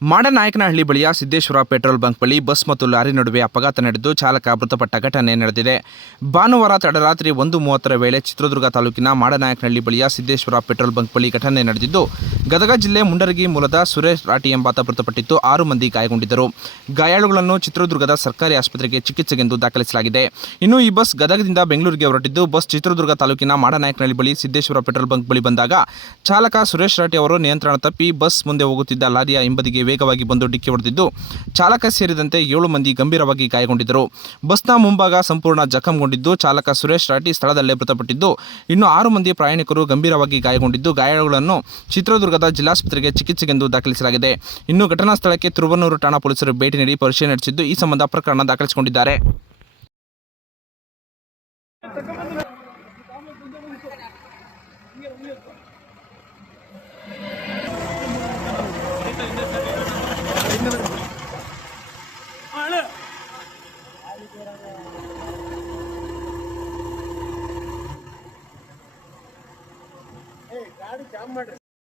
ಮಾಡನಾಯಕನಹಳ್ಳಿ ಬಳಿಯ Siddeshwara petrol bunk ಬಳಿ bus ಮತ್ತು ಲಾರಿ ನಡುವೆ ಅಪಘಾತ ನಡೆದು ಚಾಲಕ ಮೃತಪಟ್ಟ ಘಟನೆ ನಡೆದಿದೆ. ಭಾನುವಾರ ತಡರಾತ್ರಿ 1:30 ವೇಳೆ ಚಿತ್ರದುರ್ಗ ತಾಲೂಕಿನ ಮಾಡನಾಯಕನಹಳ್ಳಿ ಬಳಿಯ ಸಿದ್ದೇಶ್ವರ ಪೆಟ್ರೋಲ್ ಬಂಕ್ ಬಳಿ ಘಟನೆ ನಡೆದಿದ್ದು, ಗದಗ ಜಿಲ್ಲೆ ಮುಂಡರಗಿ ಮೂಲದ ಸುರೇಶ್ ರಾಠಿ ಎಂಬಾತ ಮೃತಪಟ್ಟಿದ್ದು 6 ಮಂದಿ ಗಾಯಗೊಂಡಿದ್ದರು. ಗಾಯಾಳುಗಳನ್ನು ಚಿತ್ರದುರ್ಗದ ಸರ್ಕಾರಿ ಆಸ್ಪತ್ರೆಗೆ ಚಿಕಿತ್ಸೆಗೆಂದು ದಾಖಲಿಸಲಾಗಿದೆ. ಇನ್ನು ಈ ಬಸ್ ಗದಗದಿಂದ ಬೆಂಗಳೂರಿಗೆ ಹೊರಟಿದ್ದು, ಬಸ್ ಚಿತ್ರದುರ್ಗ ತಾಲೂಕಿನ ಮಾಡನಾಯಕನಹಳ್ಳಿ ಬಳಿ ಸಿದ್ದೇಶ್ವರ ಪೆಟ್ರೋಲ್ ಬಂಕ್ ಬಳಿ ಬಂದಾಗ ಚಾಲಕ ಸುರೇಶ್ ರಾಠಿ ಅವರು ನಿಯಂತ್ರಣ ತಪ್ಪಿ ಬಸ್ ಮುಂದೆ ಹೋಗುತ್ತಿದ್ದ ಲಾರಿಯ ಹಿಂಬದಿಗೆ ವೇಗವಾಗಿ ಬಂದು ಡಿಕ್ಕಿ ಹೊಡೆದಿದ್ದು, ಚಾಲಕ ಸೇರಿದಂತೆ 7 ಮಂದಿ ಗಂಭೀರವಾಗಿ ಗಾಯಗೊಂಡಿದ್ದರು. ಬಸ್ನ ಮುಂಭಾಗ ಸಂಪೂರ್ಣ ಜಖಂಗೊಂಡಿದ್ದು, ಚಾಲಕ ಸುರೇಶ್ ರಾಠಿ ಸ್ಥಳದಲ್ಲೇ ಮೃತಪಟ್ಟಿದ್ದು, ಇನ್ನು 6 ಮಂದಿ ಪ್ರಯಾಣಿಕರು ಗಂಭೀರವಾಗಿ ಗಾಯಗೊಂಡಿದ್ದು, ಗಾಯಾಳುಗಳನ್ನು ಚಿತ್ರದುರ್ಗದ ಜಿಲ್ಲಾಸ್ಪತ್ರೆಗೆ ಚಿಕಿತ್ಸೆಗೆಂದು ದಾಖಲಿಸಲಾಗಿದೆ. ಇನ್ನು ಘಟನಾ ಸ್ಥಳಕ್ಕೆ ತುರುವನೂರು ಠಾಣಾ ಪೊಲೀಸರು ಭೇಟಿ ನೀಡಿ ಪರಿಶೀಲನೆ ನಡೆಸಿದ್ದು, ಈ ಸಂಬಂಧ ಪ್ರಕರಣ ದಾಖಲಿಸಿಕೊಂಡಿದ್ದಾರೆ. ಗಾಡಿ ಜಾಮ್ ಮಾಡ್ರಿ.